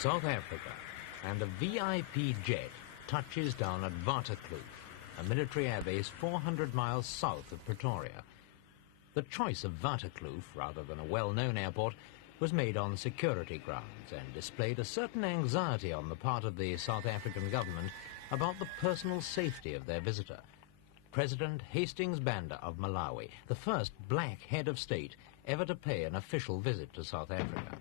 South Africa, and a VIP jet touches down at Waterkloof, a military airbase 400 miles south of Pretoria. The choice of Waterkloof, rather than a well-known airport, was made on security grounds and displayed a certain anxiety on the part of the South African government about the personal safety of their visitor. President Hastings Banda of Malawi, the first black head of state ever to pay an official visit to South Africa.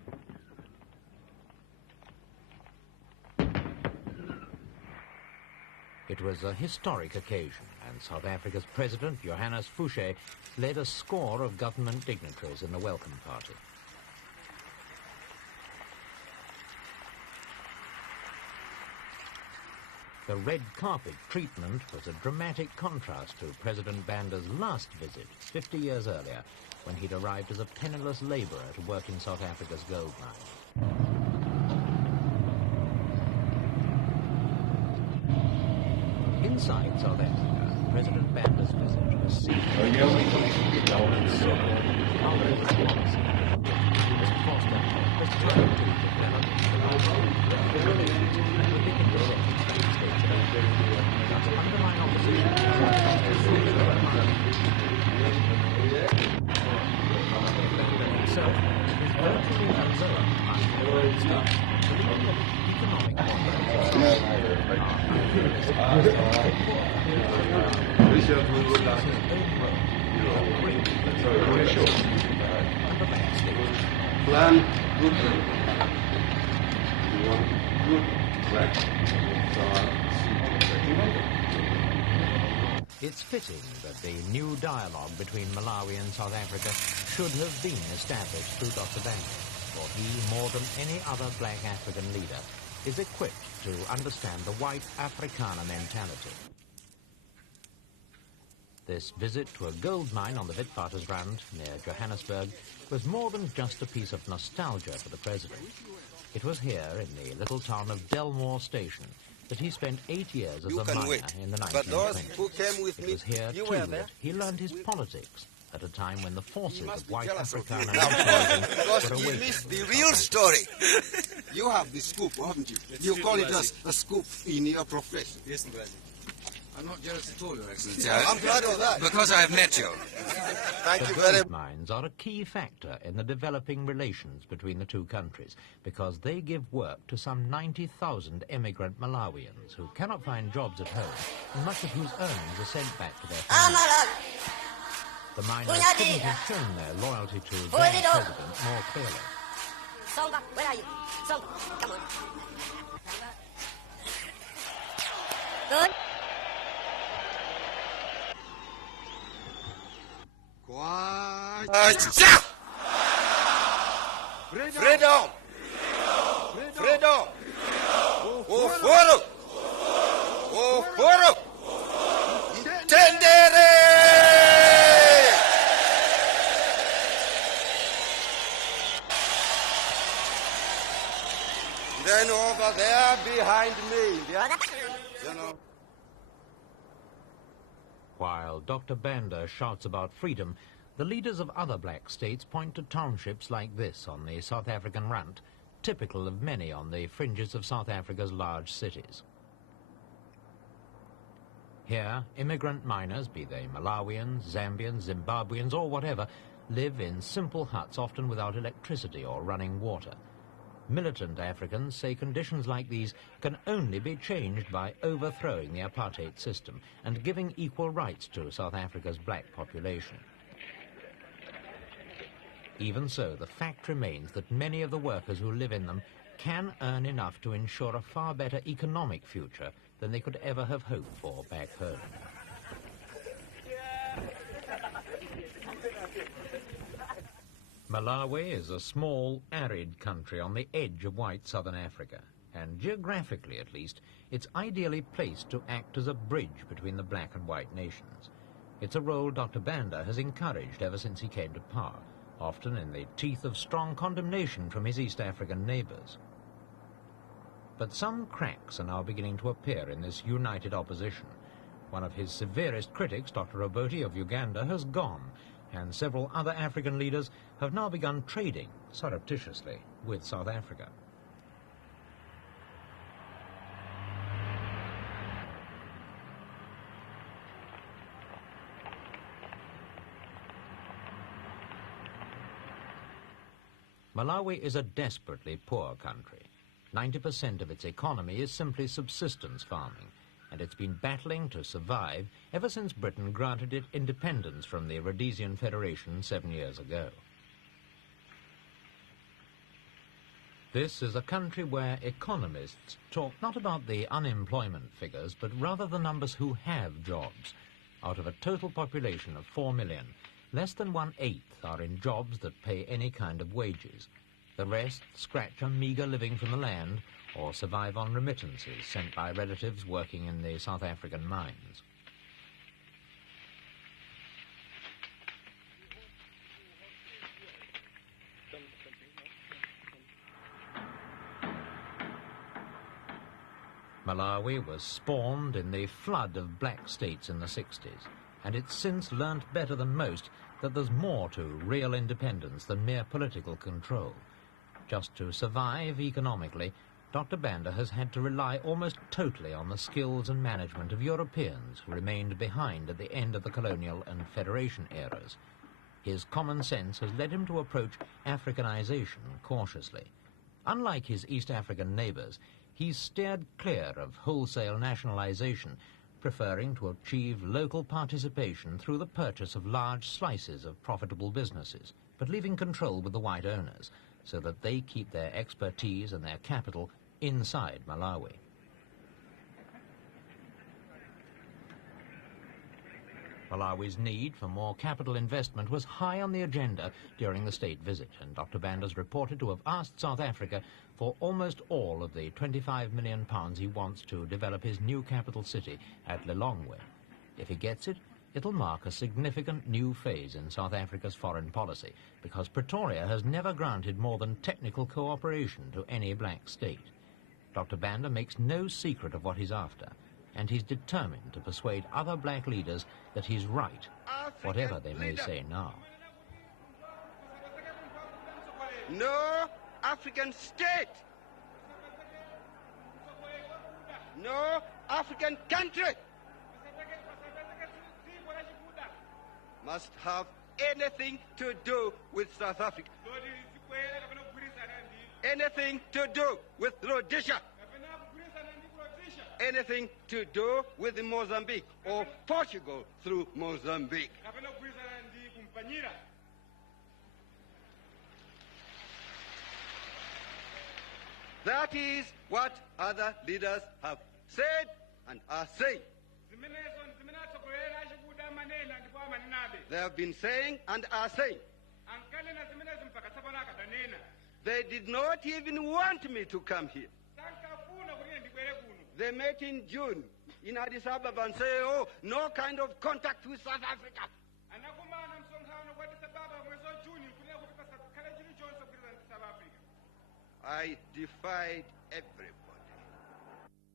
It was a historic occasion, and South Africa's President, Johannes Fouché, led a score of government dignitaries in the welcome party. The red carpet treatment was a dramatic contrast to President Banda's last visit 50 years earlier, when he'd arrived as a penniless labourer to work in South Africa's gold mine. Inside South Africa, President Banda's visit was seen underlying opposition itself is virtually undeveloped Plan good. You want good track. It's fitting that the new dialogue between Malawi and South Africa should have been established through Dr. Banda, for he, more than any other black African leader, is equipped to understand the white Afrikaner mentality. This visit to a gold mine on the Witwatersrand near Johannesburg was more than just a piece of nostalgia for the president. It was here, in the little town of Delmore Station, that he spent 8 years as a miner in the 1920s. But those who came with it was here, me, too, that he learned his politics at a time when the forces of white Afrikaner because were you awakened. missed the real story. You have the scoop, haven't you? You call it a scoop in your profession. Yes, Brazil. I'm not jealous at all, Your Excellency. Yeah, I'm glad of that. Because I have met you. Thank you The very gold mines are a key factor in the developing relations between the two countries because they give work to some 90,000 emigrant Malawians who cannot find jobs at home and much of whose earnings are sent back to their families. The miners couldn't have shown their loyalty to their president more clearly. Songa, where are you? Songa, come on. Good. Freedom! Freedom! O foro! O foro! Tendere! Then over there behind me, you know. While Dr. Banda shouts about freedom, the leaders of other black states point to townships like this on the South African Rand, typical of many on the fringes of South Africa's large cities. Here, immigrant miners, be they Malawians, Zambians, Zimbabweans or whatever, live in simple huts, often without electricity or running water. Militant Africans say conditions like these can only be changed by overthrowing the apartheid system and giving equal rights to South Africa's black population. Even so, the fact remains that many of the workers who live in them can earn enough to ensure a far better economic future than they could ever have hoped for back home. Malawi is a small, arid country on the edge of white southern Africa, and geographically at least, it's ideally placed to act as a bridge between the black and white nations. It's a role Dr. Banda has encouraged ever since he came to power, often in the teeth of strong condemnation from his East African neighbours. But some cracks are now beginning to appear in this united opposition. One of his severest critics, Dr. Obote of Uganda, has gone, and several other African leaders have now begun trading, surreptitiously, with South Africa. Malawi is a desperately poor country. 90% of its economy is simply subsistence farming, and it's been battling to survive ever since Britain granted it independence from the Rhodesian Federation 7 years ago. This is a country where economists talk not about the unemployment figures, but rather the numbers who have jobs. Out of a total population of 4 million, less than 1/8 are in jobs that pay any kind of wages. The rest scratch a meagre living from the land or survive on remittances sent by relatives working in the South African mines. Malawi was spawned in the flood of black states in the 60s, and it's since learnt better than most that there's more to real independence than mere political control. Just to survive economically, Dr. Banda has had to rely almost totally on the skills and management of Europeans who remained behind at the end of the colonial and federation eras. His common sense has led him to approach Africanization cautiously. Unlike his East African neighbours, he's steered clear of wholesale nationalization, preferring to achieve local participation through the purchase of large slices of profitable businesses, but leaving control with the white owners, so that they keep their expertise and their capital inside Malawi. Malawi's need for more capital investment was high on the agenda during the state visit, and Dr. Banda's reported to have asked South Africa for almost all of the £25 million he wants to develop his new capital city at Lilongwe. If he gets it, it'll mark a significant new phase in South Africa's foreign policy, because Pretoria has never granted more than technical cooperation to any black state. Dr. Banda makes no secret of what he's after, and he's determined to persuade other black leaders that he's right, whatever they may say now. No African state, no African country must have anything to do with South Africa, anything to do with Rhodesia, anything to do with Mozambique or Portugal through Mozambique. That is what other leaders have said and are saying. They have been saying and are saying. They did not even want me to come here. They met in June in Addis Ababa and say, oh, no kind of contact with South Africa. I defied everybody.